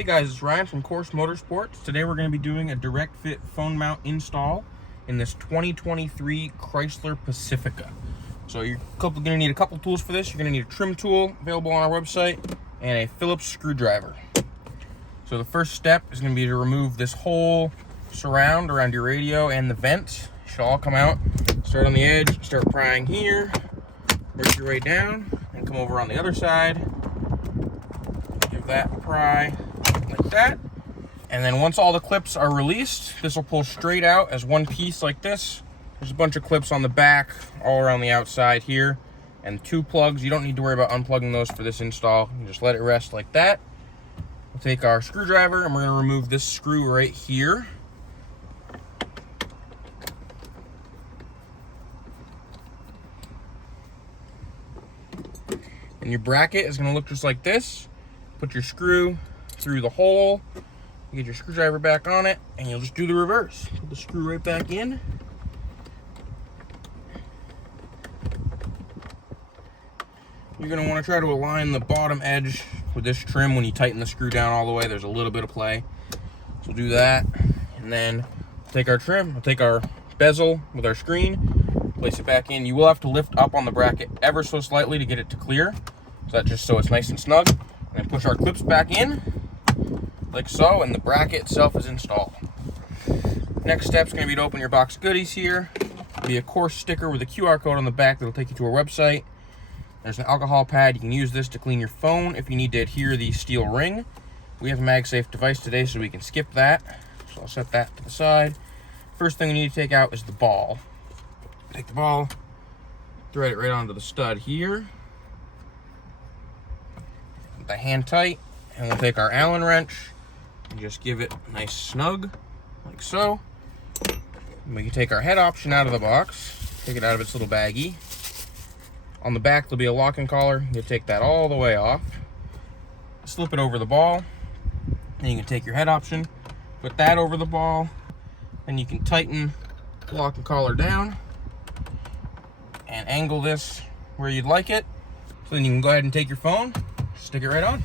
Hey guys, it's Ryan from Course Motorsports. Today we're going to be doing a direct fit phone mount install in this 2023 Chrysler Pacifica. So you're going to need a couple tools for this. You're going to need a trim tool available on our website and a Phillips screwdriver. So the first step is going to be to remove this whole surround around your radio and the vents. It should all come out. Start on the edge, start prying here, work your way down, and come over on the other side. Give that a pry like that. And then once all the clips are released, this will pull straight out as one piece like this. There's a bunch of clips on the back, all around the outside here, and 2 plugs. You don't need to worry about unplugging those for this install. You just let it rest like that. We'll take our screwdriver and we're going to remove this screw right here. And your bracket is going to look just like this. Put your screw through the hole, you get your screwdriver back on it, and you'll just do the reverse. Put the screw right back in. You're going to want to try to align the bottom edge with this trim when you tighten the screw down all the way. There's a little bit of play. So we'll do that, and then we'll take our trim, we'll take our bezel with our screen, place it back in. You will have to lift up on the bracket ever so slightly to get it to clear. So that's just so it's nice and snug. And then push our clips back in, like so, and the bracket itself is installed. Next step is going to be to open your box of goodies here. There'll be a course sticker with a QR code on the back that'll take you to our website. There's an alcohol pad. You can use this to clean your phone if you need to adhere the steel ring. We have a MagSafe device today, so we can skip that. So I'll set that to the side. First thing we need to take out is the ball. Take the ball, thread it right onto the stud here. Put the hand tight, and we'll take our Allen wrench and just give it a nice snug, like so. And we can take our head option out of the box, take it out of its little baggie. On the back, there'll be a locking collar. You take that all the way off, slip it over the ball, and you can take your head option, put that over the ball, and you can tighten the locking collar down and angle this where you'd like it. So then you can go ahead and take your phone, stick it right on.